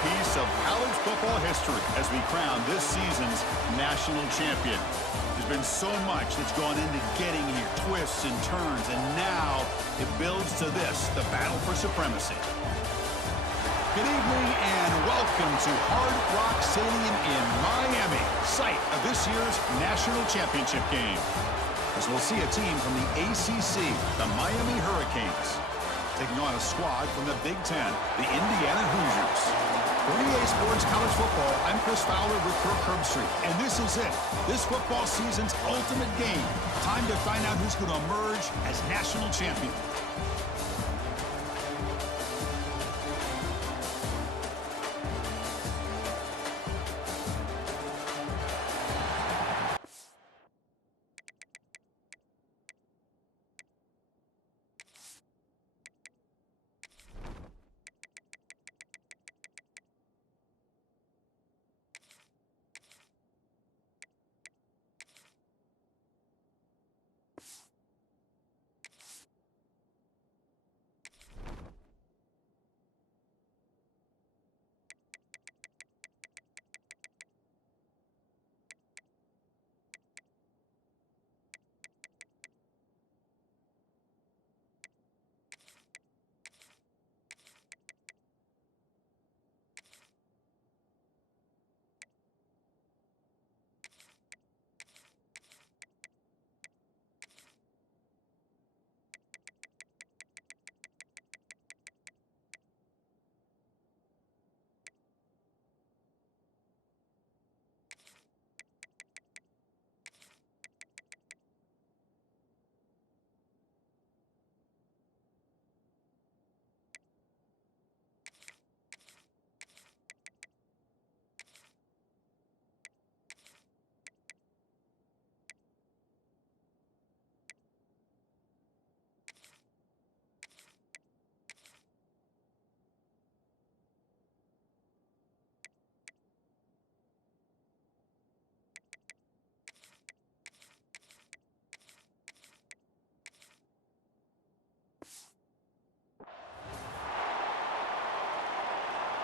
piece of college football history as we crown this season's national champion. There's been so much that's gone into getting here, twists and turns, and now it builds to this, the battle for supremacy. Good evening and welcome to Hard Rock Stadium in Miami, site of this year's national championship game. As we'll see a team from the ACC, the Miami Hurricanes, taking on a squad from the Big Ten, the Indiana Hoosiers. For EA Sports College Football, I'm Chris Fowler with Kirk Herbstreit, and this is it. This football season's ultimate game. Time to find out who's going to emerge as national champion.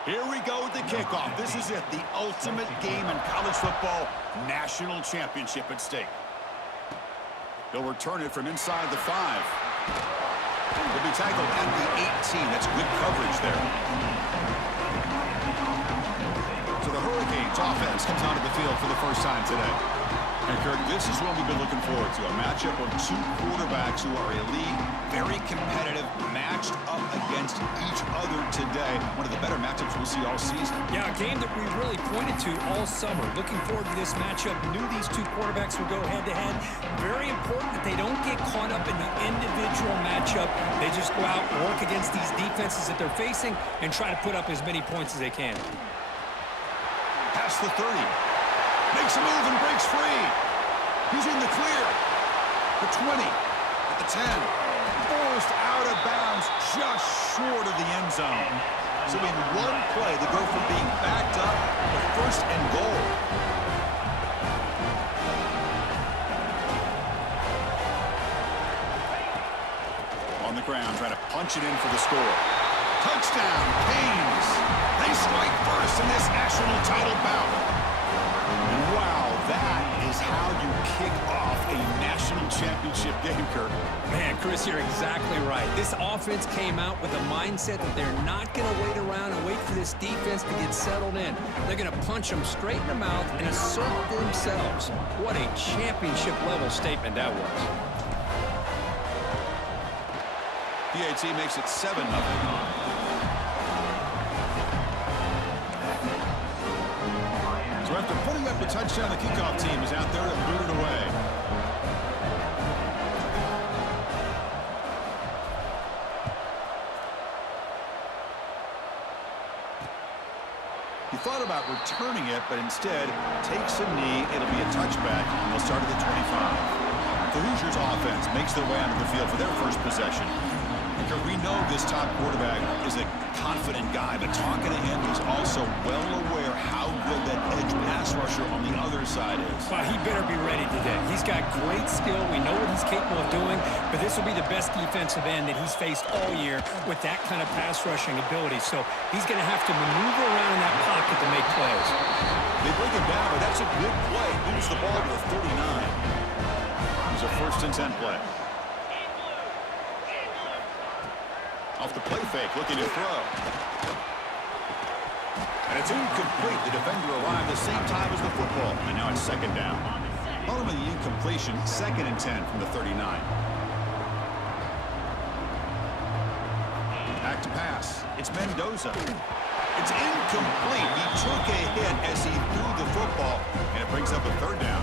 Here we go with the kickoff. This is it, the ultimate game in college football, national championship at stake. They'll return it from inside the 5. He'll be tackled at the 18. That's good coverage there. So the Hurricanes offense comes onto the field for the first time today. And Kirk, this is what we've been looking forward to, a matchup of two quarterbacks who are elite, very competitive, matched up against each other today. One of the better matchups we'll see all season. Yeah, a game that we really pointed to all summer. Looking forward to this matchup. Knew these two quarterbacks would go head-to-head. Very important that they don't get caught up in the individual matchup. They just go out, work against these defenses that they're facing, and try to put up as many points as they can. Past the 30. Makes a move and breaks free. He's in the clear. The 20. At the 10. Forced out of bounds just short of the end zone. So in one play, they go from being backed up to first and goal. On the ground, trying to punch it in for the score. Touchdown, Canes. They strike first in this national title bout. And wow, that is how you kick off a national championship game, Kirk. Man, Chris, you're exactly right. This offense came out with a mindset that they're not going to wait around and wait for this defense to get settled in. They're going to punch them straight in the mouth and assert themselves. What a championship-level statement that was. PAT makes it 7-0. So after putting up a touchdown, the kickoff team is out there to boot it away. He thought about returning it, but instead takes a knee. It'll be a touchback. They'll start at the 25. The Hoosiers offense makes their way onto the field for their first possession. Because we know this top quarterback is a confident guy, but talking to him, he's also well aware how good that edge pass rusher on the other side is. Well, he better be ready today. He's got great skill. We know what he's capable of doing, but this will be the best defensive end that he's faced all year with that kind of pass rushing ability. So he's going to have to maneuver around in that pocket to make plays. They break it down, but that's a good play. Moves the ball to the 39. It's a 1st and 10 play. Off the play fake, looking to throw. And it's incomplete. The defender arrived the same time as the football. And now it's 2nd down. Following the incompletion, 2nd and 10 from the 39. Back to pass. It's Mendoza. It's incomplete. He took a hit as he threw the football, and it brings up a 3rd down.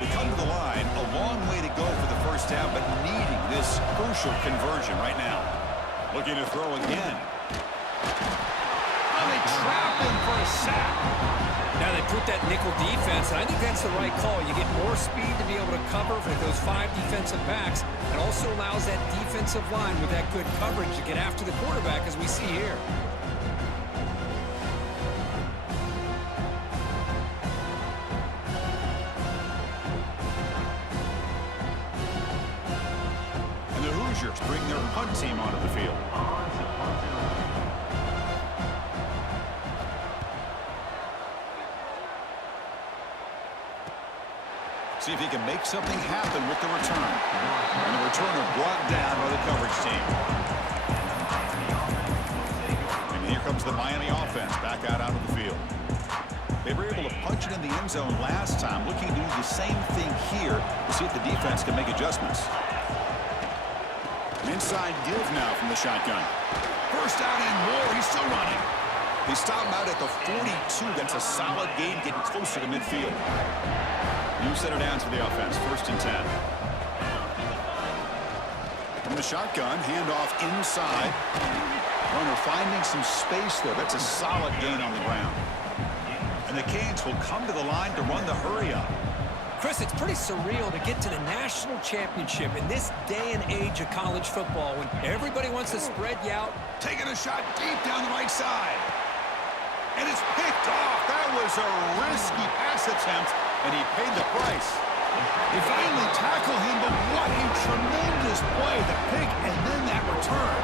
They come to the line, a long way to go for the 1st down, but needing this crucial conversion right now. Looking to throw again. Oh, they trap him for a sack. Now they put that nickel defense, and I think that's the right call. You get more speed to be able to cover for those 5 defensive backs. It also allows that defensive line with that good coverage to get after the quarterback, as we see here. Bring their punt team onto the field. See if he can make something happen with the return. And the returner brought down by the coverage team. And here comes the Miami offense back out onto the field. They were able to punch it in the end zone last time, looking to do the same thing here to see if the defense can make adjustments. Inside give now from the shotgun. 1st down and more. He's still running. They stop him out at the 42. That's a solid game, getting closer to midfield. New center downs for the offense. 1st and 10. From the shotgun, handoff inside. Runner finding some space there. That's a solid gain on the ground. And the Canes will come to the line to run the hurry up. Chris, it's pretty surreal to get to the national championship in this day and age of college football when everybody wants to spread you out. Taking a shot deep down the right side. And it's picked off. That was a risky pass attempt, and he paid the price. They finally tackle him, but what a tremendous play. The pick and then that return.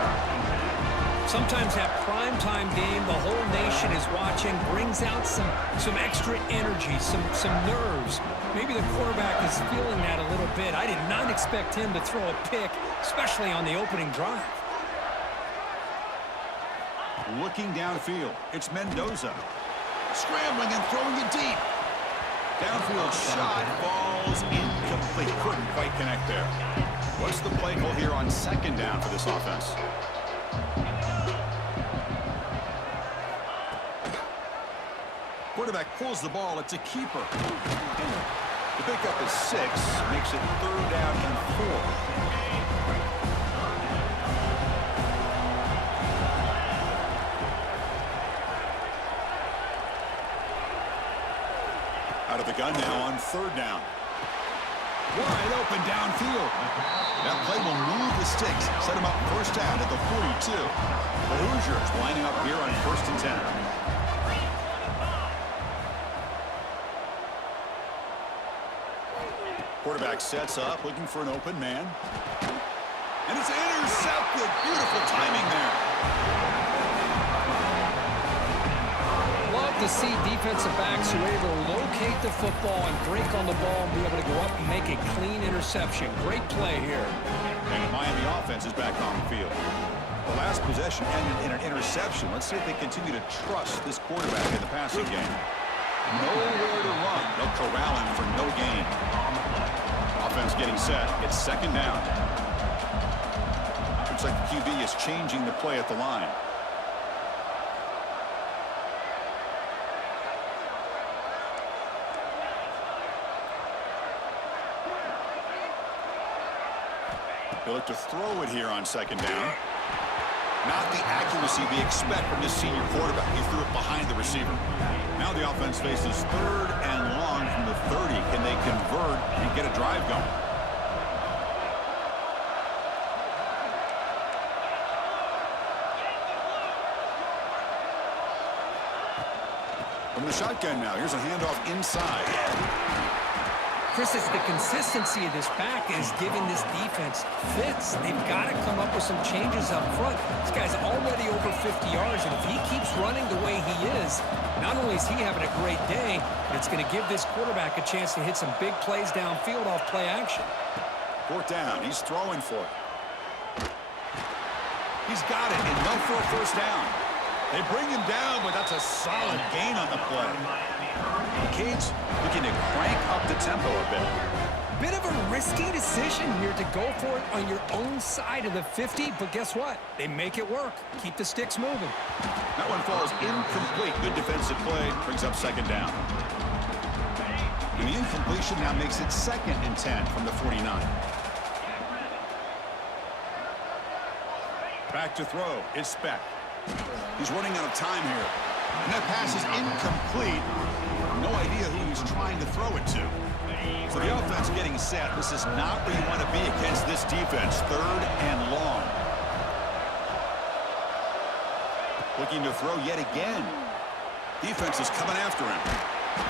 Sometimes that primetime game, the whole nation is watching, brings out some extra energy, some nerves. Maybe the quarterback is feeling that a little bit. I did not expect him to throw a pick, especially on the opening drive. Looking downfield, it's Mendoza. Scrambling and throwing it deep. Downfield shot falls incomplete. Couldn't quite connect there. What's the play call here on 2nd down for this offense? Quarterback pulls the ball. It's a keeper. The pickup is 6. Makes it 3rd down and 4. Out of the gun now on 3rd down. Wide open downfield. That play will move the sticks. Set him up 1st down at the 42. The Hoosiers lining up here on 1st and 10. Quarterback sets up, looking for an open man. And it's intercepted. Beautiful timing there. Love to see defensive backs who are able to locate the football and break on the ball and be able to go up and make a clean interception. Great play here. And the Miami offense is back on the field. The last possession ended in an interception. Let's see if they continue to trust this quarterback in the passing game. Nowhere to run. They'll corral him for no gain. Offense getting set. It's 2nd down. Looks like the QB is changing the play at the line. They look to throw it here on 2nd down. Not the accuracy we expect from this senior quarterback. He threw it behind the receiver. Now the offense faces 3rd and long from the 30. Can they convert and get a drive going? From the shotgun now, here's a handoff inside. Chris, it's the consistency of this back is giving this defense fits. They've got to come up with some changes up front. This guy's already over 50 yards, and if he keeps running the way he is, not only is he having a great day, but it's going to give this quarterback a chance to hit some big plays downfield off play action. Fourth down. He's throwing for it. He's got it, enough for a first down. They bring him down, but that's a solid gain on the play. Cade's looking to crank up the tempo a bit. Bit of a risky decision here to go for it on your own side of the 50, but guess what? They make it work. Keep the sticks moving. That one falls incomplete. Good defensive play. Brings up second down. And the incompletion now makes it 2nd and 10 from the 49. Back to throw. It's Speck. He's running out of time here. And that pass is incomplete. No idea who he's trying to throw it to. So the offense getting set. This is not where you want to be against this defense. 3rd and long. Looking to throw yet again. Defense is coming after him.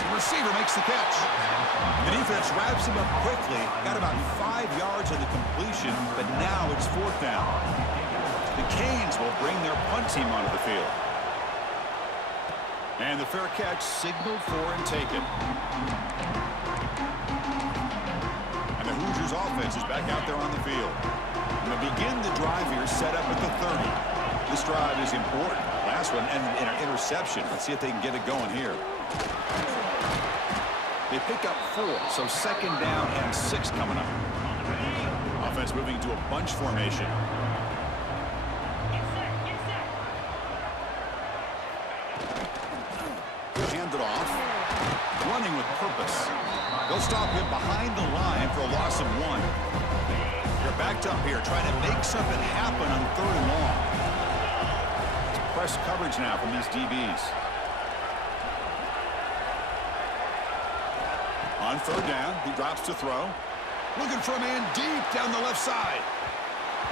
The receiver makes the catch. The defense wraps him up quickly. Got about 5 yards on the completion, but now it's 4th down. The Canes will bring their punt team onto the field. And the fair catch signaled for and taken. And the Hoosiers offense is back out there on the field. And they begin the drive here, set up at the 30. This drive is important. Last one ended in an interception. Let's see if they can get it going here. They pick up 4, so 2nd down and 6 coming up. Offense moving to a bunch formation. Hand it off. Running with purpose. They'll stop him behind the line for a loss of 1. They're backed up here, trying to make something happen on 3rd and long. It's press coverage now from these DBs. On 3rd down, he drops to throw. Looking for a man deep down the left side.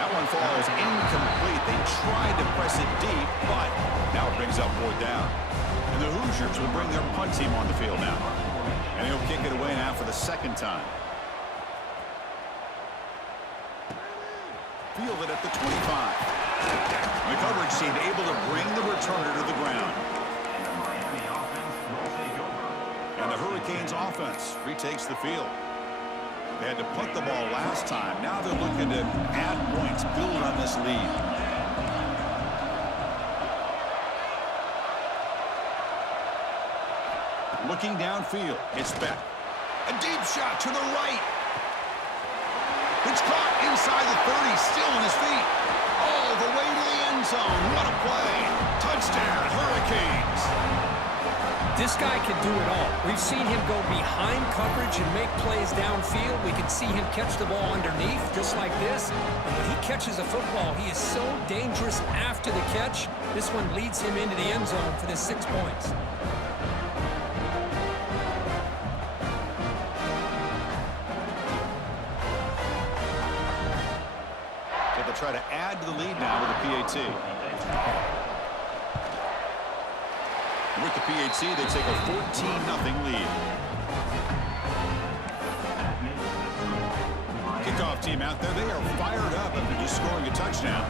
That one falls incomplete. They tried to press it deep, but now it brings up 4th down. And the Hoosiers will bring their punt team on the field now. And he'll kick it away now for the 2nd time. Fielded at the 25. The coverage team able to bring the returner to the ground. And the Hurricanes offense retakes the field. They had to punt the ball last time. Now they're looking to add points, build on this lead. Looking downfield, it's Beck. A deep shot to the right. It's caught inside the 30, still on his feet. All the way to the end zone. What a play. Touchdown, Hurricanes. This guy can do it all. We've seen him go behind coverage and make plays downfield. We can see him catch the ball underneath, just like this. And when he catches a football, he is so dangerous after the catch. This one leads him into the end zone for the 6 points. Try to add to the lead now with the PAT. With the PAT, they take a 14-0 lead. Kickoff team out there, they are fired up after just scoring a touchdown.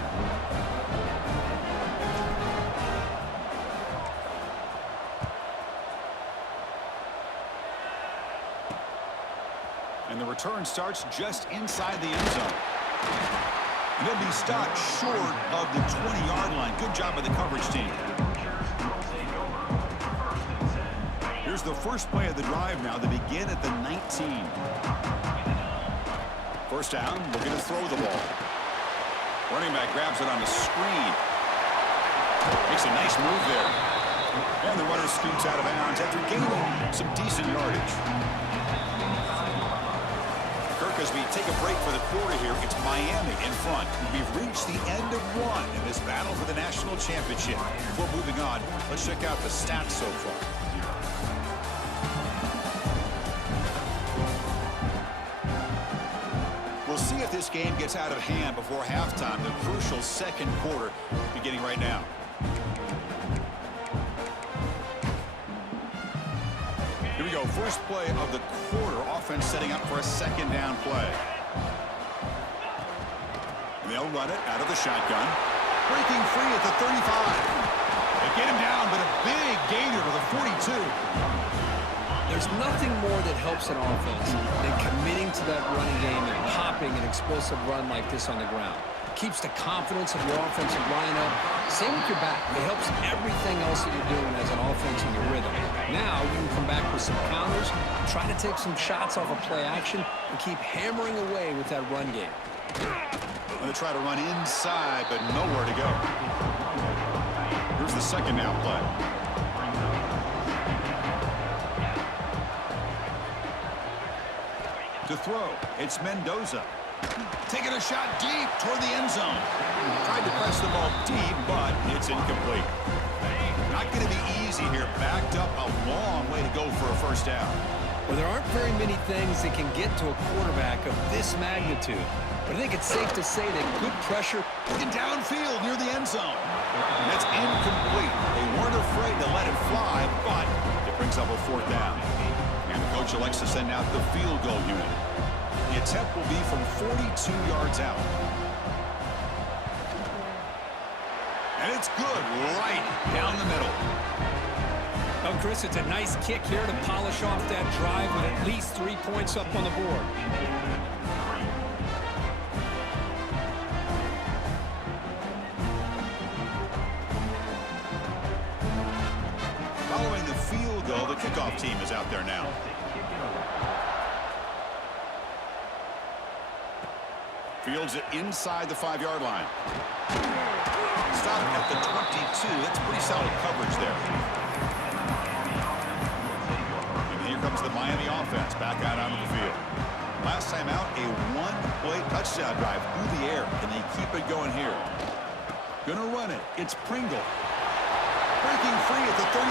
And the return starts just inside the end zone. And they'll be stopped short of the 20-yard line. Good job by the coverage team. Here's the first play of the drive now. They begin at the 19. First down, looking to throw the ball. Running back grabs it on the screen. Makes a nice move there. And the runner scoots out of bounds after gaining some decent yardage. As we take a break for the quarter here, it's Miami in front. We've reached the end of 1 in this battle for the national championship. Before moving on, let's check out the stats so far. We'll see if this game gets out of hand before halftime, the crucial 2nd quarter beginning right now. first play of the quarter. Offense setting up for a second down play. And they'll run it out of the shotgun. Breaking free at the 35. They get him down, but a big gainer to the 42. There's nothing more that helps an offense than committing to that running game and popping an explosive run like this on the ground. Keeps the confidence of your offensive lineup. Same with your back. It helps everything else that you're doing as an offense in your rhythm. Now you can come back with some counters, try to take some shots off of play action, and keep hammering away with that run game. Going to try to run inside, but nowhere to go. Here's the second down play. To throw, it's Mendoza. Taking a shot deep toward the end zone. Tried to press the ball deep, but it's incomplete. Not going to be easy here. Backed up a long way to go for a first down. Well, there aren't very many things that can get to a quarterback of this magnitude. But I think it's safe to say that good pressure looking downfield near the end zone. And that's incomplete. They weren't afraid to let it fly, but it brings up a fourth down. And the coach elects to send out the field goal unit. The attempt will be from 42 yards out. And it's good right down the middle. Oh, Chris, it's a nice kick here to polish off that drive with at least 3 points up on the board. Following the field goal, the kickoff team is out there now. Fields it inside the 5-yard line. Stop at the 22. That's pretty solid coverage there. And here comes the Miami offense back out onto the field. Last time out, a one-play touchdown drive through the air. Can they keep it going here? Gonna run it. It's Pringle. Breaking free at the 35.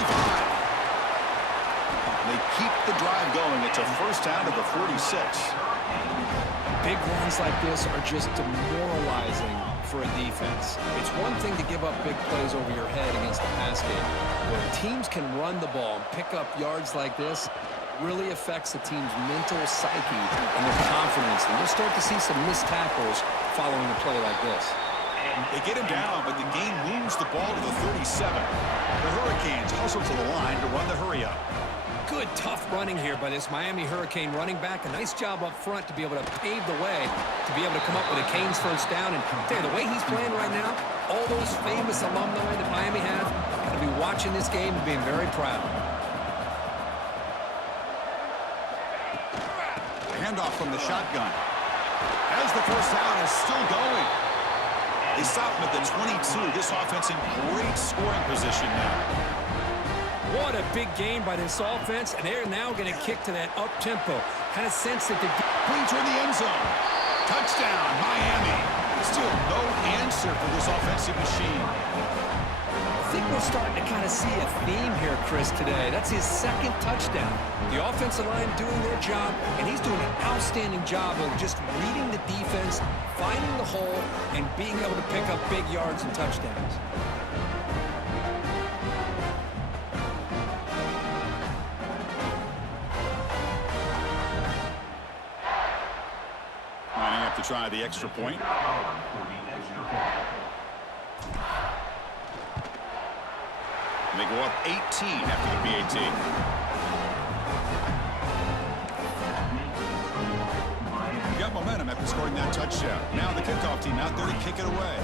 They keep the drive going. It's a first down to the 46. Big runs like this are just demoralizing for a defense. It's one thing to give up big plays over your head against the pass game. When teams can run the ball and pick up yards like this, really affects the team's mental psyche and their confidence. And you'll start to see some missed tackles following a play like this. They get him down, but the game moves the ball to the 37. The Hurricanes hustle to the line to run the hurry-up. Good, tough running here by this Miami Hurricane running back. A nice job up front to be able to pave the way, to be able to come up with a Canes first down. And tell you, the way he's playing right now, all those famous alumni that Miami have, got to be watching this game and being very proud. Handoff from the shotgun. As the first down is still going. They stop him at the 22. This offense in great scoring position now. What a big game by this offense, and they're now going to kick to that up-tempo. Kind of sense that they're going toward the end zone. Touchdown, Miami. Still no answer for this offensive machine. I think we're starting to kind of see a theme here, Chris, today. That's his second touchdown. The offensive line doing their job, and he's doing an outstanding job of just reading the defense, finding the hole, and being able to pick up big yards and touchdowns. Lining up to try the extra point. And they go up 18 after the PAT. Got momentum after scoring that touchdown. Now the kickoff team out there to kick it away.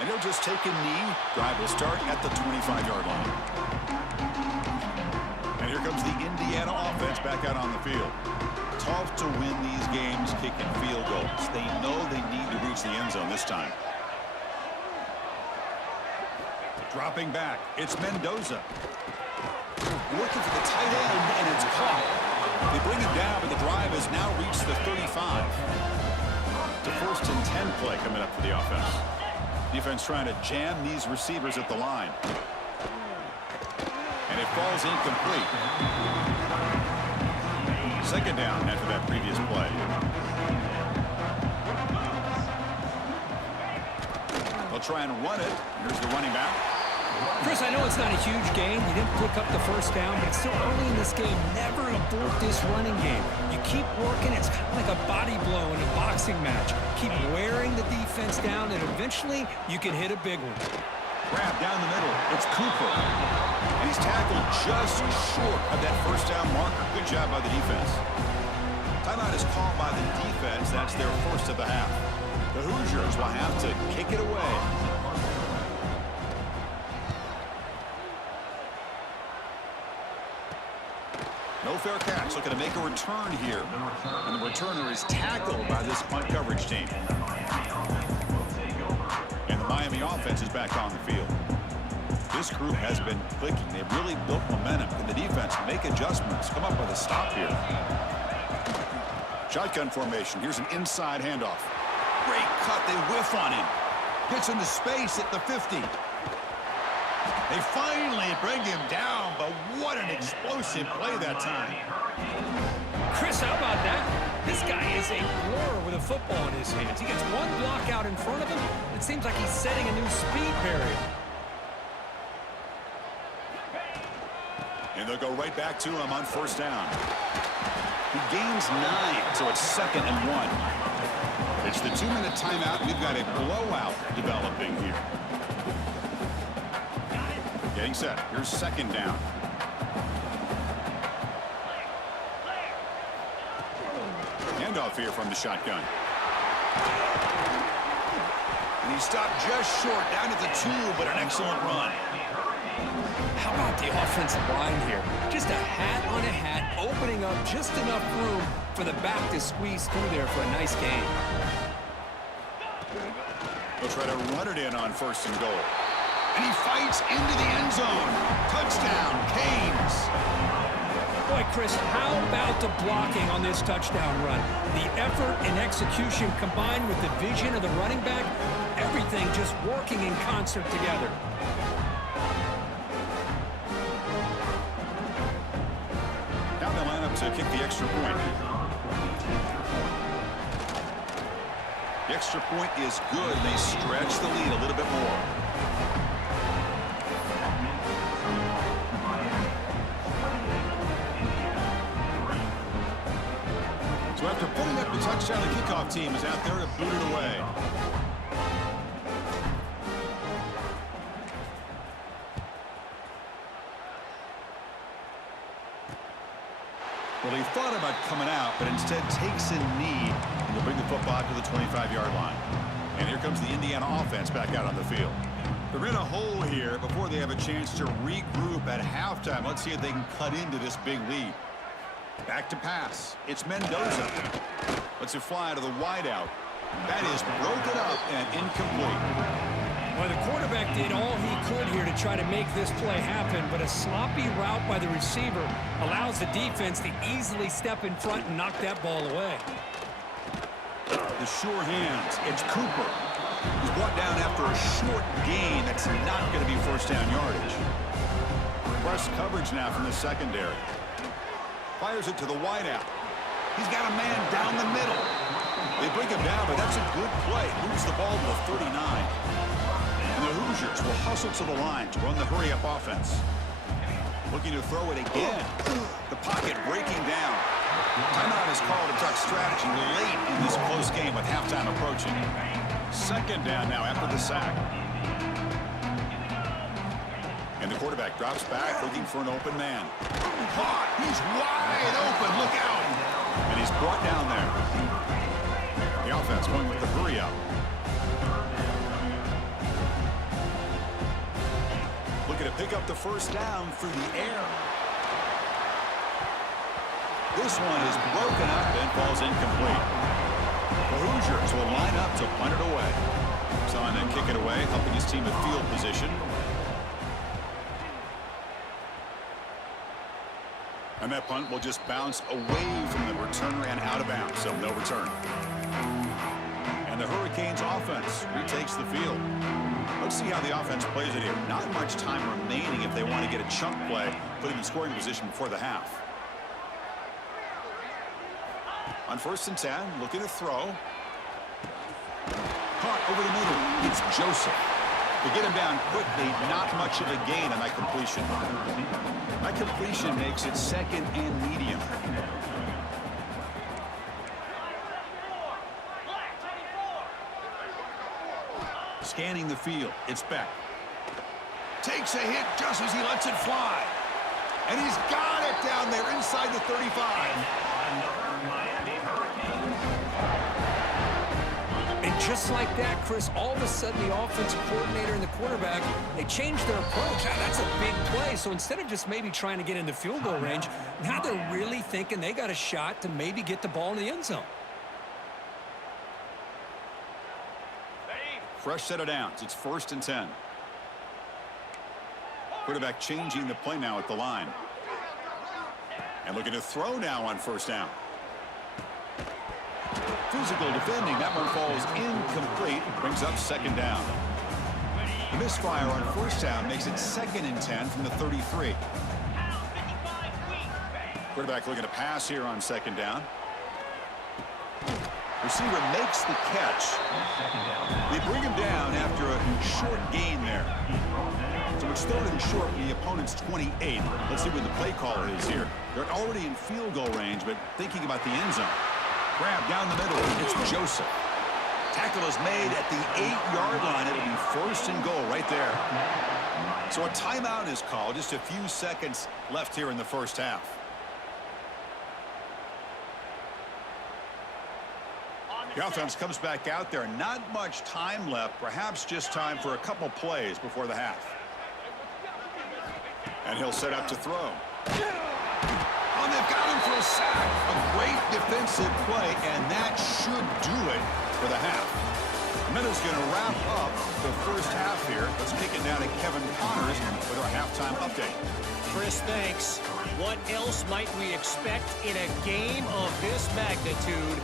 And he'll just take a knee. Drive will start at the 25-yard line. And here comes the Indiana offense back out on the field. Tough to win these games kicking field goals. They know they need to reach the end zone this time. Dropping back, it's Mendoza. Looking for the tight end, and it's caught. They bring it down, but the drive has now reached the 35. It's a 1st and 10 play coming up for the offense. Defense trying to jam these receivers at the line. And it falls incomplete. Second down after that previous play. They'll try and run it. Here's the running back. Chris, I know it's not a huge gain. You didn't pick up the first down, but it's still early in this game. Never abort this running game. You keep working. It's kind of like a body blow in a boxing match. Keep wearing the defense down, and eventually you can hit a big one. Grab down the middle. It's Cooper. And he's tackled just short of that first down marker. Good job by the defense. Timeout is called by the defense. That's their first of the half. The Hoosiers will have to kick it away. No fair catch. Looking to make a return here. And the returner is tackled by this punt coverage team. And the Miami offense is back on the field. This group has been clicking. They've really built momentum. Can the defense make adjustments? Come up with a stop here. Shotgun formation. Here's an inside handoff. Great cut. They whiff on him. Gets into space at the 50. They finally bring him down, but what an explosive play that time. Chris, how about that? This guy is a blur with a football in his hands. He gets one block out in front of him. It seems like he's setting a new speed barrier. And they'll go right back to him on first down. He gains 9, so it's 2nd and 1. It's the 2-minute timeout. We've got a blowout developing here. Getting set. Here's 2nd down. Handoff here from the shotgun. And he stopped just short down at the 2, but an excellent run. How about the offensive line here? Just a hat on a hat, opening up just enough room for the back to squeeze through there for a nice gain. They'll try to run it in on 1st and goal. And he fights into the end zone. Touchdown, Canes. Boy, Chris, how about the blocking on this touchdown run? The effort and execution combined with the vision of the running back, everything just working in concert together. Now they line up to kick the extra point. The extra point is good. They stretch the lead a little bit more. So after putting up the touchdown, the kickoff team is out there to boot it away. Well, he thought about coming out, but instead takes a knee and will bring the football to the 25-yard line. And here comes the Indiana offense back out on the field. They're in a hole here before they have a chance to regroup at halftime. Let's see if they can cut into this big lead. Back to pass. It's Mendoza. Lets it fly to the wideout. That is broken up and incomplete. Well, the quarterback did all he could here to try to make this play happen, but a sloppy route by the receiver allows the defense to easily step in front and knock that ball away. The sure hands. It's Cooper. He's brought down after a short gain. That's not going to be first down yardage. Press coverage now from the secondary. Fires it to the wideout. He's got a man down the middle. They bring him down, but that's a good play. Moves the ball to the 39. And the Hoosiers will hustle to the line to run the hurry-up offense. Looking to throw it again. The pocket breaking down. Timeout is called to talk strategy late in this close game with halftime approaching. 2nd down now after the sack. And the quarterback drops back looking for an open man. Caught! He's wide open! Look out! And he's brought down there. The offense going with the hurry-up. Looking to pick up the first down through the air. This one is broken up and falls incomplete. The Hoosiers will line up to punt it away. Saw him then kick it away, helping his team with field position. And that punt will just bounce away from the returner and out of bounds, so no return. And the Hurricanes offense retakes the field. Let's see how the offense plays it here. Not much time remaining if they want to get a chunk play, put him in scoring position before the half. On 1st and 10, looking to throw. Caught want over the middle. It's Joseph. To get him down quickly, not much of a gain on that completion. That completion makes it second and medium. Scanning the field, it's Beck. Takes a hit just as he lets it fly. And he's got it down there inside the 35. And just like that, Chris, all of a sudden the offensive coordinator and the quarterback, they changed their approach. That's a big play. So instead of just maybe trying to get into field goal range, now they're really thinking they got a shot to maybe get the ball in the end zone. Fresh set of downs. It's 1st and 10. Quarterback changing the play now at the line. And looking to throw now on 1st down. Physical defending. That one falls incomplete. Brings up 2nd down. The misfire on 1st down makes it 2nd and 10 from the 33. Quarterback looking to pass here on 2nd down. Receiver makes the catch. They bring him down after a short gain there. So it's 3rd and short from the opponent's 28. Let's see what the play caller is here. They're already in field goal range, but thinking about the end zone. Grab down the middle. It's Joseph. Tackle is made at the 8-yard line. It'll be 1st and goal right there. So a timeout is called. Just a few seconds left here in the 1st half. The offense comes back out there. Not much time left. Perhaps just time for a couple plays before the half. And he'll set up to throw. Oh, they've got him for a sack. A great defensive play, and that should do it for the half. Meadow's going to wrap up the 1st half here. Let's kick it down to Kevin Connors with our halftime update. Chris, thanks. What else might we expect in a game of this magnitude?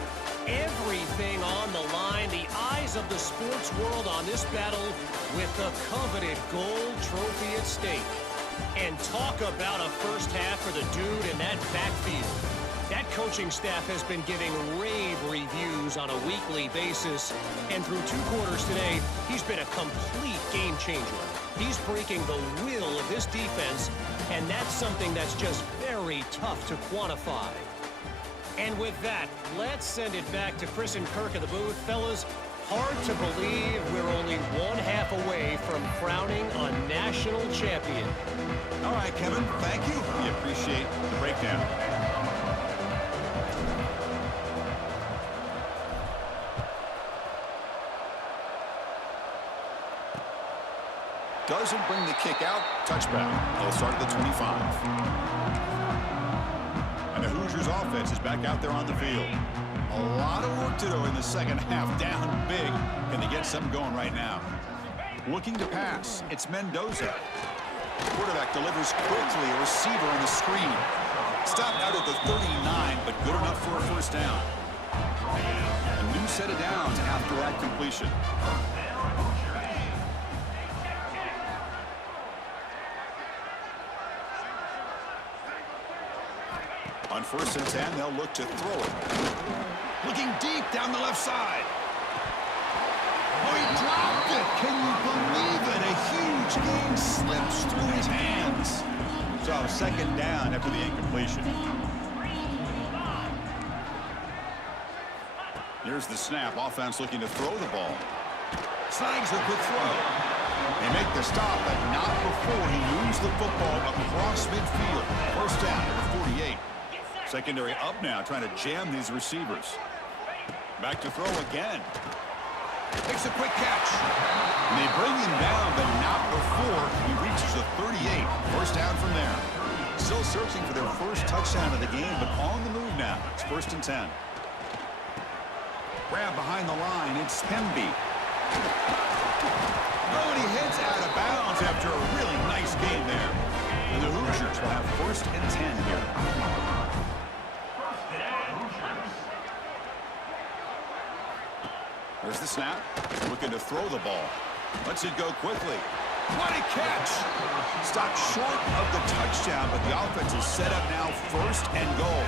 Everything on the line, the eyes of the sports world on this battle with the coveted gold trophy at stake. And talk about a 1st half for the dude in that backfield. That coaching staff has been giving rave reviews on a weekly basis. And through 2 quarters today, he's been a complete game changer. He's breaking the will of this defense, and that's something that's just very tough to quantify. And with that, let's send it back to Chris and Kirk in the booth. Fellas, hard to believe we're only 1 half away from crowning a national champion. All right, Kevin, thank you. We appreciate the breakdown. Doesn't bring the kick out. Touchback. They'll start at the 25. And the Hoosiers offense is back out there on the field. A lot of work to do in the 2nd half. Down big. Can they get something going right now? Looking to pass. It's Mendoza. Quarterback delivers quickly. A receiver on the screen. Stopped out at the 39, but good enough for a 1st down. A new set of downs after that completion. On 1st and 10, they'll look to throw it. Looking deep down the left side. Oh, he dropped it. Can you believe it? A huge gain slips through his hands. So 2nd down after the incompletion. Here's the snap. Offense looking to throw the ball. Snags the quick throw. They make the stop, but not before he moves the football across midfield. 1st down at the 48. Secondary up now, trying to jam these receivers. Back to throw again. Makes a quick catch. And they bring him down, but not before he reaches the 38. 1st down from there. Still searching for their 1st touchdown of the game, but on the move now. It's 1st and 10. Grab behind the line. It's Pemby. Oh, and he heads out of bounds after a really nice game there. And the Hoosiers will have 1st and 10 here. There's the snap. Looking to throw the ball. Lets it go quickly. What a catch! Stopped short of the touchdown, but the offense is set up now 1st and goal.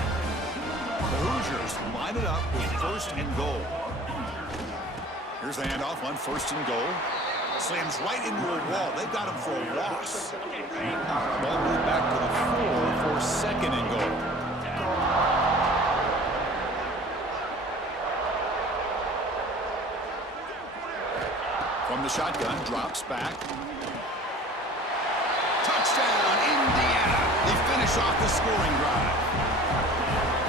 The Hoosiers line it up with 1st and goal. Here's Here's the handoff on 1st and goal. Slams right into a wall. They've got him for a loss. Ball moved back to the 4 for 2nd and goal. From the shotgun, drops back. Touchdown, Indiana! They finish off the scoring drive.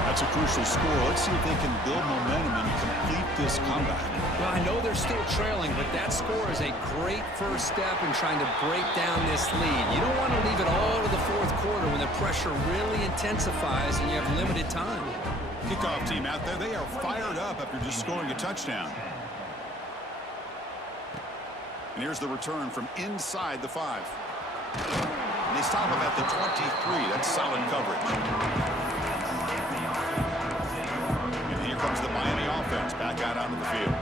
That's a crucial score. Let's see if they can build momentum and complete this comeback. Well, I know they're still trailing, but that score is a great first step in trying to break down this lead. You don't want to leave it all to the 4th quarter when the pressure really intensifies and you have limited time. Kickoff team out there, they are fired up after just scoring a touchdown. And here's the return from inside the 5. And they stop him at the 23. That's solid coverage. And here comes the Miami offense back out onto the field.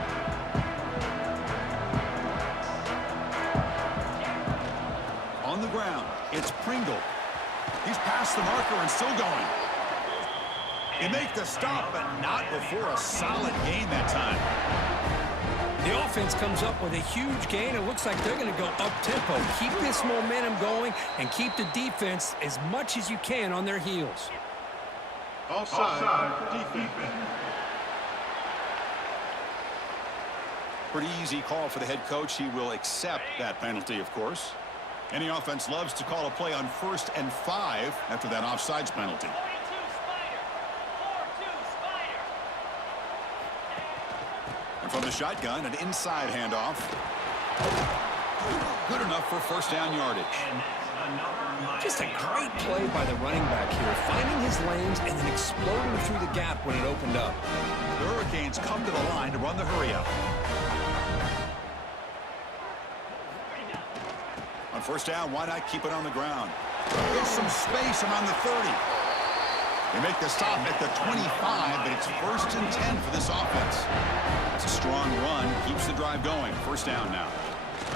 On the ground, it's Pringle. He's past the marker and still going. They make the stop, but not before a solid gain that time. The offense comes up with a huge gain. It looks like they're going to go up-tempo. Keep this momentum going and keep the defense as much as you can on their heels. Offside defense. Pretty easy call for the head coach. He will accept that penalty, of course. Any offense loves to call a play on 1st and 5 after that offsides penalty. And from the shotgun, an inside handoff. Good enough for 1st down yardage. Just a great play by the running back here, finding his lanes and then exploding through the gap when it opened up. The Hurricanes come to the line to run the hurry up. On 1st down, why not keep it on the ground? There's some space around the 30. They make the stop at the 25, but it's 1st and 10 for this offense. It's a strong run, keeps the drive going. 1st down now.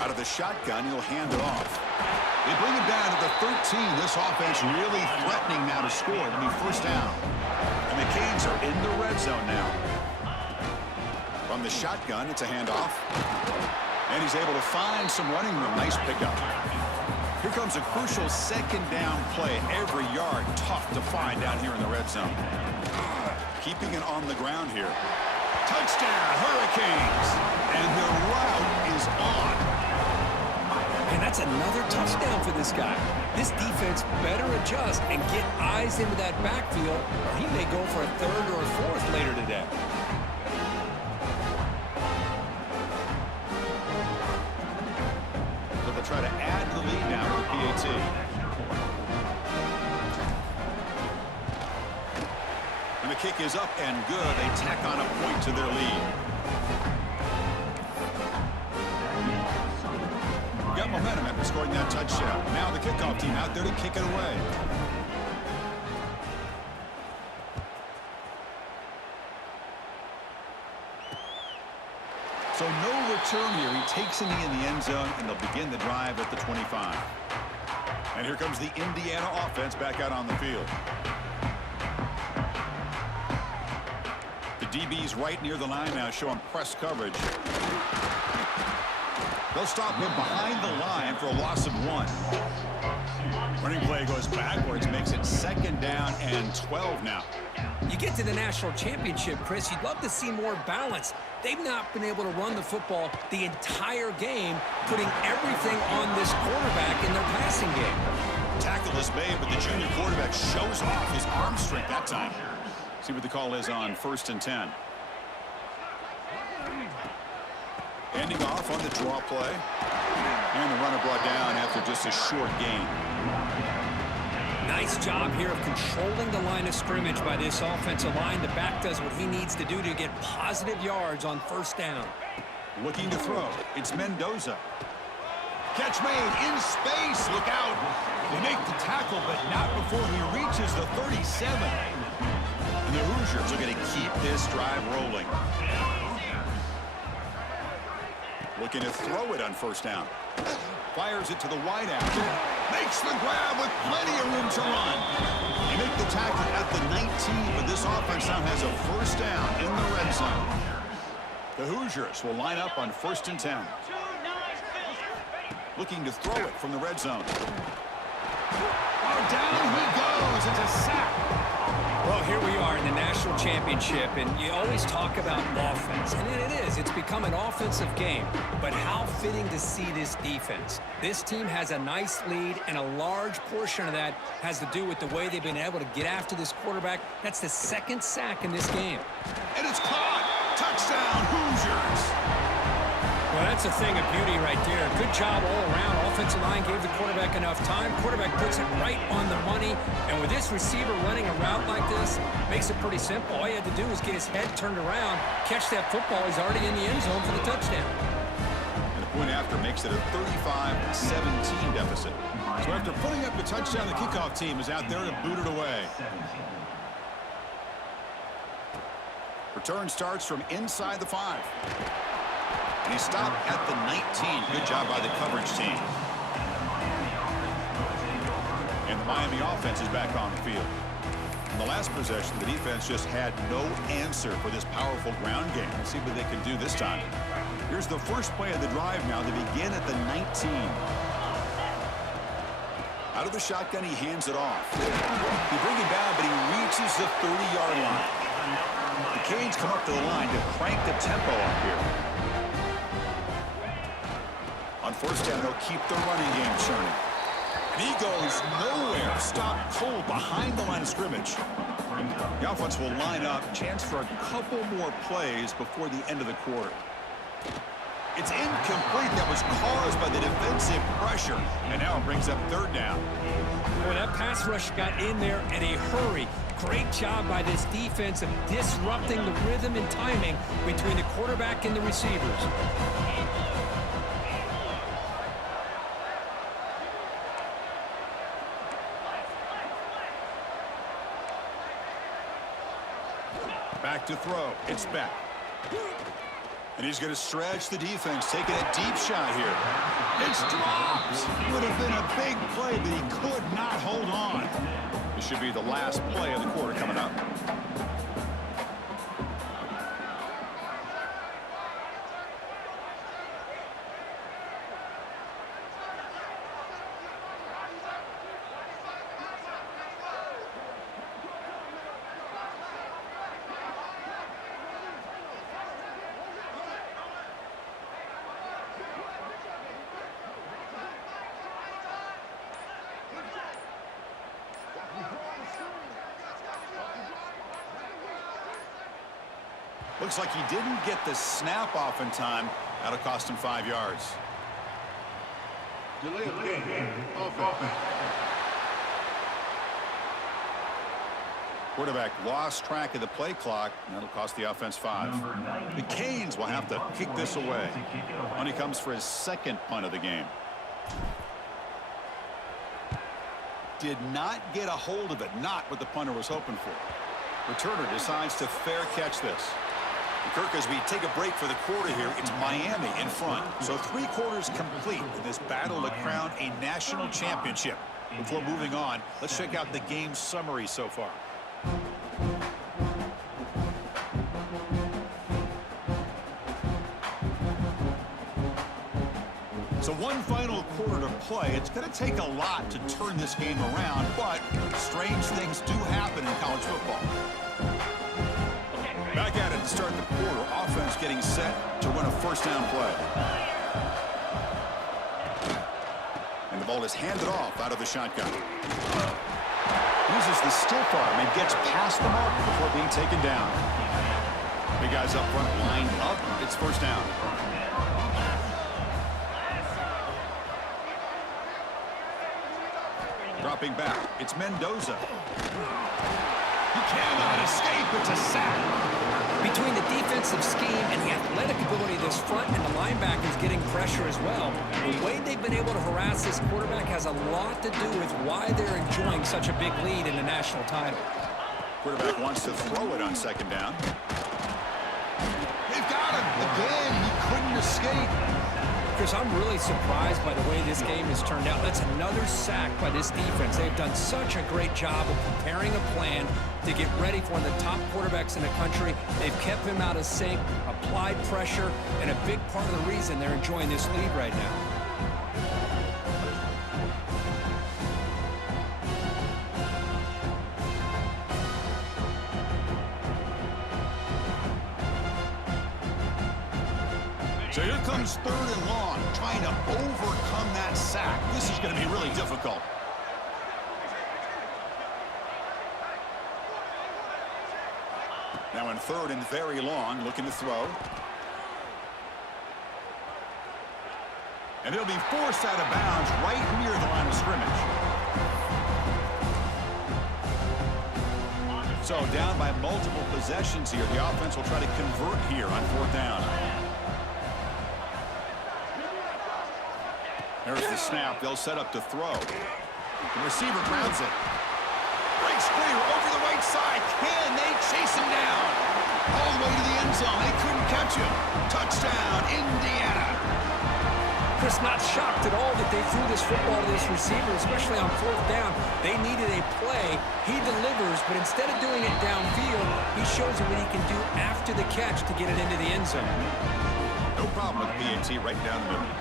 Out of the shotgun, he'll hand it off. They bring him down to the 13. This offense really threatening now to score. It'll be 1st down. And the Canes are in the red zone now. From the shotgun, it's a handoff. And he's able to find some running room. Nice pickup. Here comes a crucial 2nd down play. Every yard tough to find down here in the red zone. Keeping it on the ground here. Touchdown, Hurricanes! And the route is on. And that's another touchdown for this guy. This defense better adjust and get eyes into that backfield, or he may go for a 3rd or a 4th later today. So they'll try to add the lead now with the PAT. And the kick is up and good. They tack on a point to their lead. Got momentum after scoring that touchdown. Now the kickoff team out there to kick it away. So no return here. He takes it in the end zone, and they'll begin the drive at the 25. And here comes the Indiana offense back out on the field. The DB's right near the line now, showing press coverage. They'll stop him behind the line for a loss of 1. Running play goes backwards, makes it 2nd down and 12 now. You get to the national championship, Chris, you'd love to see more balance. They've not been able to run the football the entire game, putting everything on this quarterback in their passing game. Tackle is made, but the junior quarterback shows off his arm strength that time. See what the call is on 1st and 10. Ending off on the draw play. And the runner brought down after just a short gain. Nice job here of controlling the line of scrimmage by this offensive line. The back does what he needs to do to get positive yards on 1st down. Looking to throw. It's Mendoza. Catch made in space. Look out. They make the tackle, but not before he reaches the 37. And the Hoosiers are going to keep this drive rolling. Looking to throw it on 1st down. Fires it to the wideout. Makes the grab with plenty of room to run. They make the tackle at the 19, but this offense now has a 1st down in the red zone. The Hoosiers will line up on 1st and 10. Looking to throw it from the red zone. Oh, down he goes. It's a sack. Well, here we are in the national championship, and you always talk about offense, and it is. It's become an offensive game. But how fitting to see this defense. This team has a nice lead, and a large portion of that has to do with the way they've been able to get after this quarterback. That's the 2nd sack in this game. And it's caught. Touchdown, Hoosiers. Well, that's a thing of beauty right there. Good job all around. Offensive line gave the quarterback enough time. Quarterback puts it right on the money. And with this receiver running a route like this, makes it pretty simple. All he had to do was get his head turned around, catch that football. He's already in the end zone for the touchdown. And the point after makes it a 35-17 deficit. So after putting up the touchdown, the kickoff team is out there to boot it away. Return starts from inside the 5. And he stopped at the 19. Good job by the coverage team. And the Miami offense is back on the field. In the last possession, the defense just had no answer for this powerful ground game. Let's see what they can do this time. Here's the first play of the drive now. They begin at the 19. Out of the shotgun, he hands it off. He brings it down, but he reaches the 30-yard line. The Canes come up to the line to crank the tempo up here. On 1st down, they'll keep the running game churning. And he goes nowhere. Stopped cold behind the line of scrimmage. The offense will line up. Chance for a couple more plays before the end of the quarter. It's incomplete. That was caused by the defensive pressure. And now it brings up 3rd down. Boy, that pass rush got in there in a hurry. Great job by this defense of disrupting the rhythm and timing between the quarterback and the receivers. Back to throw. It's back. And he's going to stretch the defense, taking a deep shot here. It's dropped. Would have been a big play, but he could not hold on. This should be the last play of the quarter coming up. Looks like he didn't get the snap off in time. That'll cost him 5 yards. Delay of game. Offense. Quarterback lost track of the play clock. That'll cost the offense 5. The Canes will have to kick this away. Only comes for his 2nd punt of the game. Did not get a hold of it. Not what the punter was hoping for. Returner decides to fair catch this. Kirk, as we take a break for the quarter here, it's Miami in front. So 3 quarters complete in this battle to crown a national championship. Before moving on, let's check out the game summary so far. So one final quarter to play. It's going to take a lot to turn this game around, but strange things do happen in college football. Back at it to start the quarter. Offense getting set to run a 1st down play. And the ball is handed off out of the shotgun. Uses the stiff arm and gets past the mark before being taken down. Big guys up front lined up. It's 1st down. Dropping back. It's Mendoza. He cannot escape. It's a sack. Between the defensive scheme and the athletic ability of this front and the linebackers getting pressure as well, the way they've been able to harass this quarterback has a lot to do with why they're enjoying such a big lead in the national title. Quarterback wants to throw it on 2nd down. They've got him. Again, he couldn't escape. Chris, I'm really surprised by the way this game has turned out. That's another sack by this defense. They've done such a great job of preparing a plan to get ready for one of the top quarterbacks in the country. They've kept him out of sync, applied pressure, and a big part of the reason they're enjoying this lead right now. So here comes 3rd and long, trying to overcome that sack. This is going to be really difficult. Now in 3rd and very long, looking to throw. And he'll be forced out of bounds right near the line of scrimmage. So down by multiple possessions here. The offense will try to convert here on 4th down. There's the snap. They'll set up to throw. The receiver grabs it. Breaks clear over the right side. Can they chase him down? All the way to the end zone. They couldn't catch him. Touchdown, Indiana. Chris, not shocked at all that they threw this football to this receiver, especially on 4th down. They needed a play. He delivers, but instead of doing it downfield, he shows them what he can do after the catch to get it into the end zone. No problem with PAT right down the middle.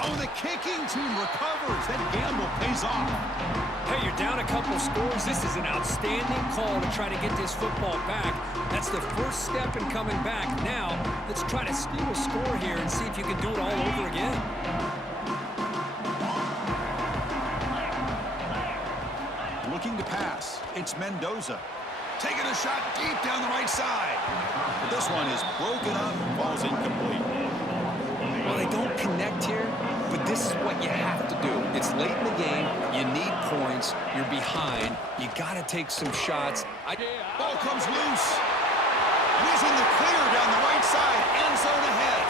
Oh, the kicking team recovers. That gamble pays off. Hey, you're down a couple scores. This is an outstanding call to try to get this football back. That's the first step in coming back. Now, let's try to steal a score here and see if you can do it all over again. Looking to pass. It's Mendoza. Taking a shot deep down the right side. But this one is broken up. Ball's incomplete. Well, they don't connect here, but this is what you have to do. It's late in the game. You need points. You're behind. You got to take some shots. Ball comes loose. And he's in the clear down the right side. End zone ahead.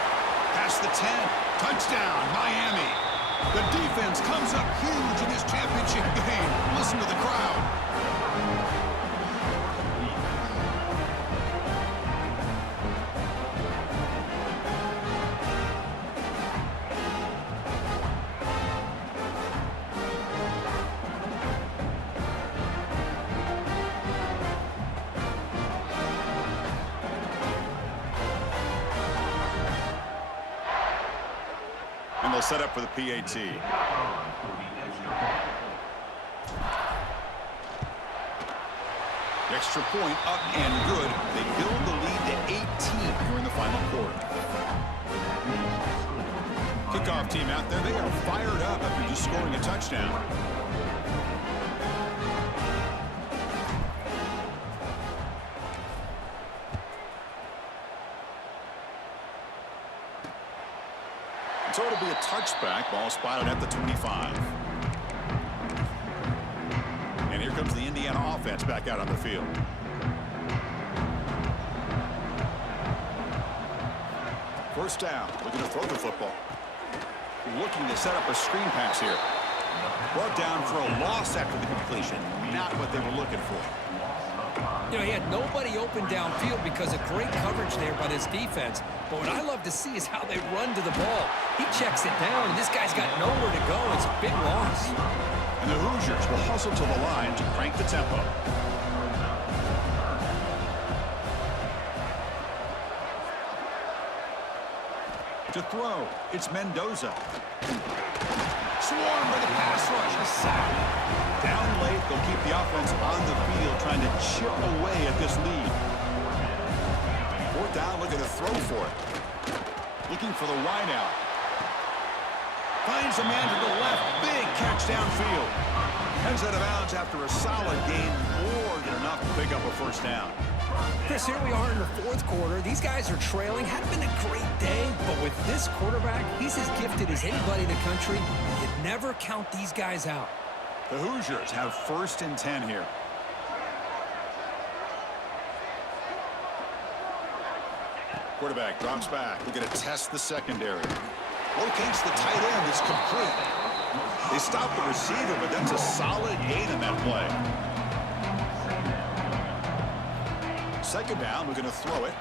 Past the 10. Touchdown, Miami. The defense comes up huge in this championship game. Listen to the crowd. And they'll set up for the PAT. Extra point up and good. They build the lead to 18 here in the final quarter. Kickoff team out there. They are fired up after just scoring a touchdown. So it'll be a touchback. Ball spotted at the 25. And here comes the Indiana offense back out on the field. First down. Looking to throw the football. Looking to set up a screen pass here. Brought down for a loss after the completion. Not what they were looking for. You know, he had nobody open downfield because of great coverage there by this defense. But what I love to see is how they run to the ball. He checks it down, and this guy's got nowhere to go. It's a big loss. And the Hoosiers will hustle to the line to crank the tempo. To throw, it's Mendoza. Swarmed by the pass rush. A sack. Down late, they'll keep the offense on the field, trying to chip away at this lead. 4th down, looking to throw for it. Looking for the wide out. Finds a man to the left. Big catch downfield. Heads out of bounds after a solid game. More than enough to pick up a first down. Chris, here we are in the 4th quarter. These guys are trailing. Hadn't been a great day, but with this quarterback, he's as gifted as anybody in the country. You'd never count these guys out. The Hoosiers have 1st and 10 here. Quarterback drops back. We're going to test the secondary. Locates the tight end. It's complete. They stop the receiver, but that's a solid gain in that play. 2nd down. We're going to throw it.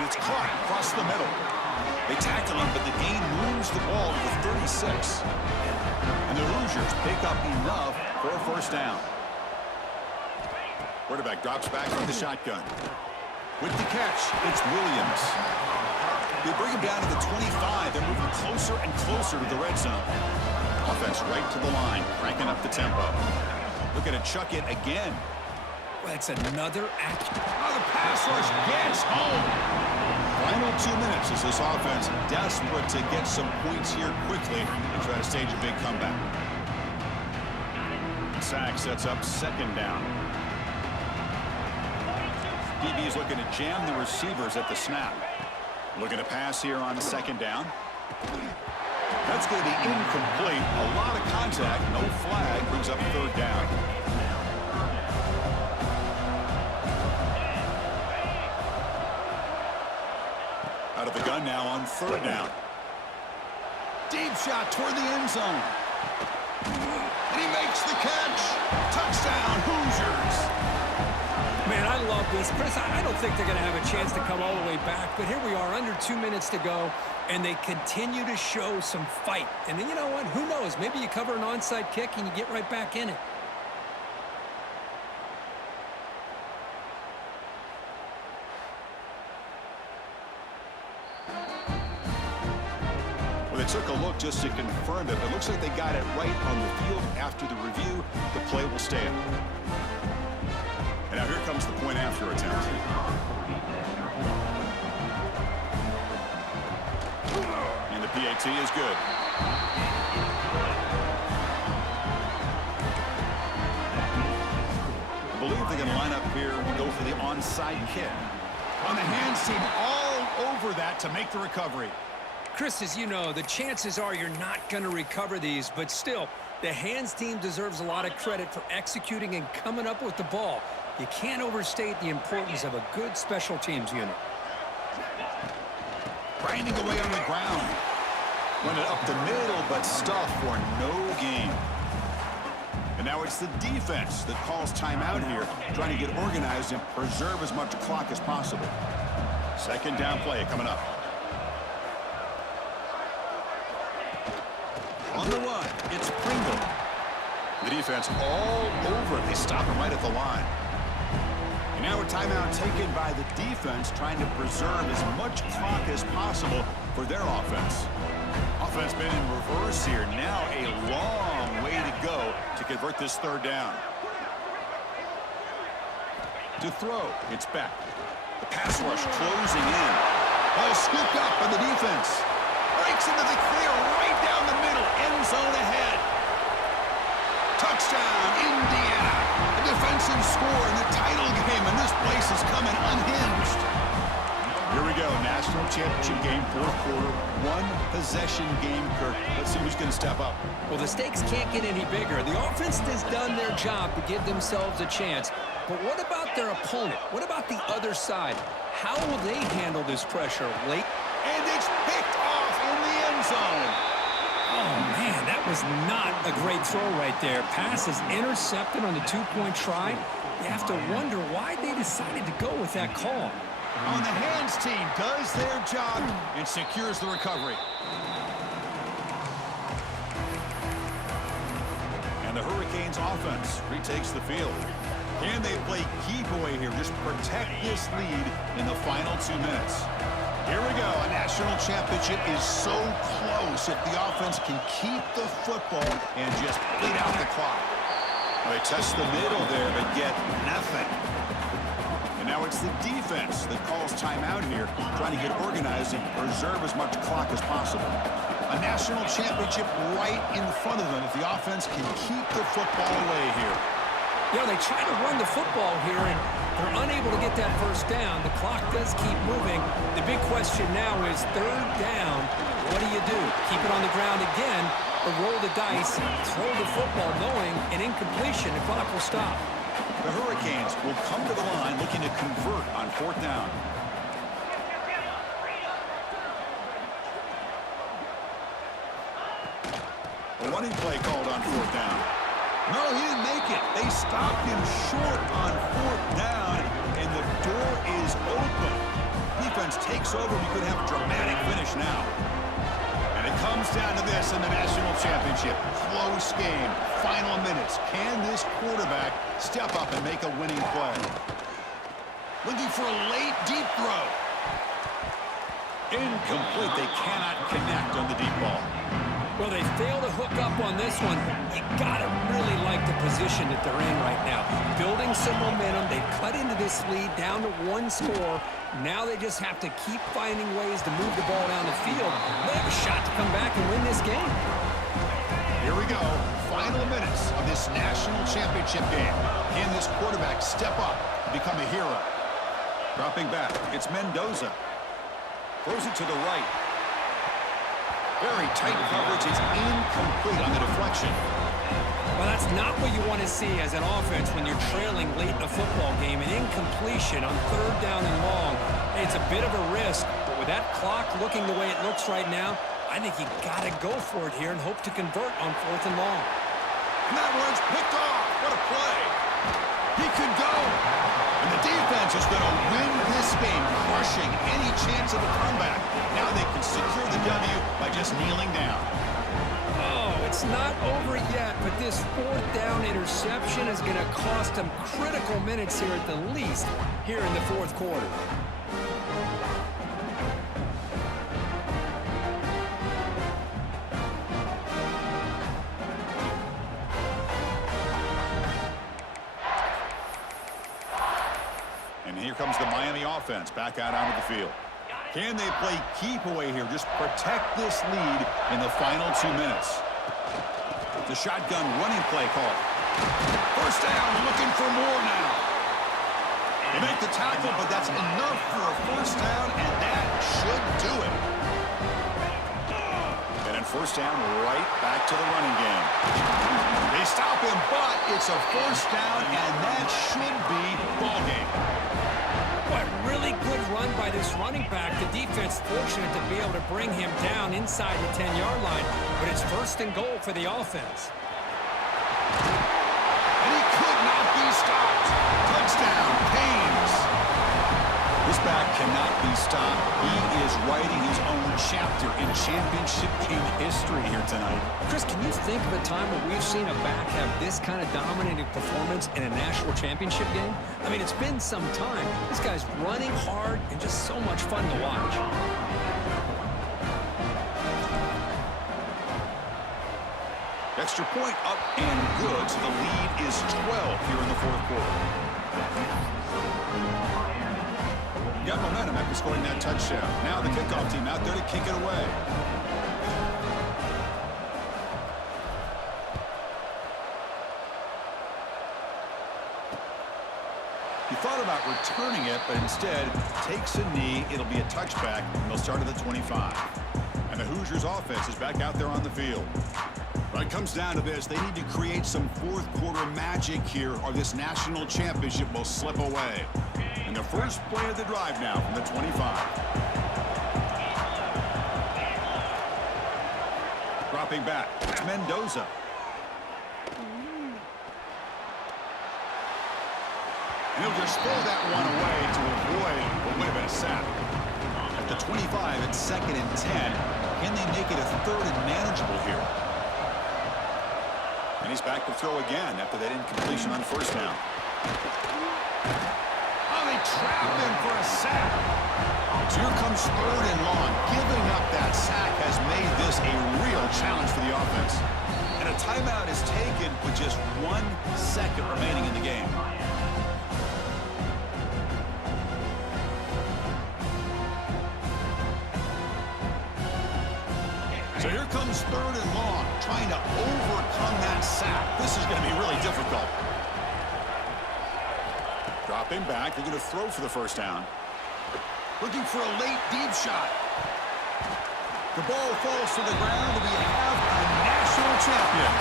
And it's caught across the middle. They tackle him, but the gain moves the ball to the 36. And the Hoosiers pick up enough for a first down. Quarterback drops back from the shotgun. With the catch, it's Williams. They bring him down to the 25. They're moving closer and closer to the red zone. Offense right to the line, cranking up the tempo. Looking to chuck it again. Well, it's another action. Oh, the pass rush gets home. Final 2 minutes as this offense desperate to get some points here quickly and try to stage a big comeback. Sack sets up second down. DB is looking to jam the receivers at the snap. Looking to pass here on second down. That's going to be incomplete. A lot of contact. No flag. Brings up third down. Out of the gun now on third down. Deep shot toward the end zone. And he makes the catch. Touchdown, Hoosiers. Man, I love this. Chris, I don't think they're going to have a chance to come all the way back, but here we are, under 2 minutes to go, and they continue to show some fight. And then, you know what? Who knows? Maybe you cover an onside kick and you get right back in it. Well, they took a look just to confirm it, but it looks like they got it right on the field. After the review, the play will stand. And now here comes the point after attempt. And the PAT is good. I believe they're going to line up here and go for the onside kick. On the hands team all over that to make the recovery. Chris, as you know, the chances are you're not going to recover these, but still, the hands team deserves a lot of credit for executing and coming up with the ball. You can't overstate the importance of a good special teams unit. Grinding away on the ground. Run it up the middle, but stuff for no gain. And now it's the defense that calls timeout here, trying to get organized and preserve as much clock as possible. Second down play coming up. On the run, it's Pringle. The defense all over it. They stop him right at the line. And now a timeout taken by the defense, trying to preserve as much clock as possible for their offense. Offense been in reverse here. Now a long way to go to convert this third down. To throw, it's back. The pass rush closing in. Ball scooped up by the defense. Breaks into the clear right down the middle. End zone ahead. Touchdown, Indiana. A defensive score in the title game, and this place is coming unhinged. Here we go, national championship game, fourth quarter, one possession game, Kirk. Let's see who's going to step up. Well, the stakes can't get any bigger. The offense has done their job to give themselves a chance. But what about their opponent? What about the other side? How will they handle this pressure late? And it's picked off in the end zone. Oh, man, that was not a great throw right there. Pass is intercepted on the two-point try. You have to wonder why they decided to go with that call. On the hands team does their job and secures the recovery. And the Hurricanes offense retakes the field. Can they play keep away here? Just protect this lead in the final 2 minutes. Here we go. A national championship is so close if the offense can keep the football and just bleed out the clock. Well, they test the middle there, but get nothing. And now it's the defense that calls timeout here, trying to get organized and preserve as much clock as possible. A national championship right in front of them if the offense can keep the football away here. You know, they try to run the football here, and they're unable to get that first down. The clock does keep moving. The big question now is third down. What do you do? Keep it on the ground again, or roll the dice, throw the football, knowing an incompletion, the clock will stop. The Hurricanes will come to the line looking to convert on fourth down. A running play called on fourth down. No, he didn't make it. They stopped him short on fourth down, and the door is open. defense takes over, we could have a dramatic finish now. And it comes down to this in the national championship. Close game, final minutes. Can this quarterback step up and make a winning play? Looking for a late deep throw. Incomplete. They cannot connect on the deep ball. Well, they fail to hook up on this one. You gotta really like the position that they're in right now. Building some momentum. They've cut into this lead down to 1 score. Now they just have to keep finding ways to move the ball down the field. They have a shot to come back and win this game. Here we go. Final minutes of this national championship game. Can this quarterback step up and become a hero? Dropping back. It's Mendoza. Throws it to the right. Very tight coverage. It's incomplete on the deflection. Well, that's not what you want to see as an offense when you're trailing late in a football game. An incompletion on 3rd down and long. Hey, it's a bit of a risk, but with that clock looking the way it looks right now, I think you got to go for it here and hope to convert on 4th and long. And that one's picked off. What a play. He could go. And the defense is going to win this game, crushing any chance of a comeback. Now they can secure the W by just kneeling down. Oh, it's not over yet, but this 4th down interception is going to cost them critical minutes here at the least here in the 4th quarter. And here comes the Miami offense back out onto the field. Can they play keep away here? Just protect this lead in the final 2 minutes. The shotgun running play call. 1st down, looking for more now. They make the tackle, but that's enough for a 1st down, and that should do it. And then 1st down, right back to the running game. They stop him, but it's a 1st down, and that should be ball game. What really good run by this running back. The defense fortunate to be able to bring him down inside the 10-yard line, but it's 1st and goal for the offense. And he could not be stopped. Touchdown, Canes. This back cannot be stopped. He is writing his own chapter in championship game history here tonight. Chris, can you think of a time where we've seen a back have this kind of dominating performance in a national championship game? I mean, it's been some time. This guy's running hard and just so much fun to watch. Extra point up and good, so the lead is 12 here in the 4th quarter. Got momentum after scoring that touchdown. Now the kickoff team out there to kick it away. He thought about returning it, but instead takes a knee. It'll be a touchback, and they'll start at the 25. And the Hoosiers offense is back out there on the field. When it comes down to this, they need to create some 4th quarter magic here, or this national championship will slip away. And the first play of the drive now from the 25. Dropping back, it's Mendoza. And he'll just throw that one away to avoid what would have been a sack. At the 25, it's 2nd and 10. Can they make it a 3rd and manageable here? And he's back to throw again after that incompletion on 1st down. Oh, they trap him for a sack. So here comes 3rd and long. Giving up that sack has made this a real challenge for the offense. And a timeout is taken with just 1 second remaining in the game. So here comes 3rd and long, trying to overcome that sack. This is going to be really difficult. Dropping back, they're going to throw for the 1st down. Looking for a late deep shot. The ball falls to the ground, and we have a national champion.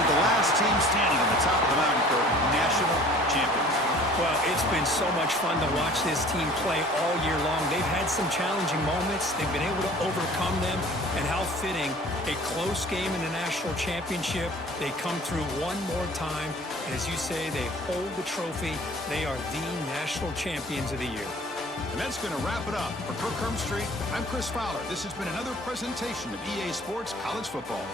With the last team standing on the top of the mountain for national champions. Well, it's been so much fun to watch this team play all year long. They've had some challenging moments. They've been able to overcome them. And how fitting, a close game in the national championship. They come through one more time. And as you say, they hold the trophy. They are the national champions of the year. And that's going to wrap it up. For Kirk Street, I'm Chris Fowler. This has been another presentation of EA Sports College Football.